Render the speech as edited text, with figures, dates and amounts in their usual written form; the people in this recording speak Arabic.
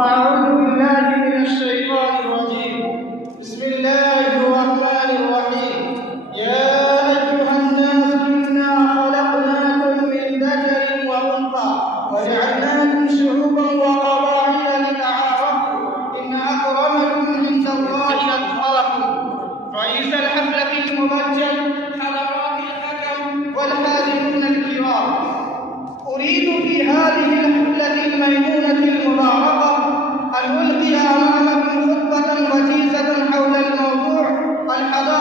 أعوذ بالله من الشيطان الرجيم. بسم الله الرحمن الرحيم. يا أيها الناس إنا خلقناكم من ذكر وأنثى وجعلناكم شعوبا وقبائل لتعارفوا إن أكرمكم عند الله أتقاكم. رئيس الحفلة المبجل حضرات الحكم والحاضرون الكرام، أريد في هذه الحفلة الميمونة المباركة أن ألقي أمامكم خطبة وجيزة حول الموضوع الحضارة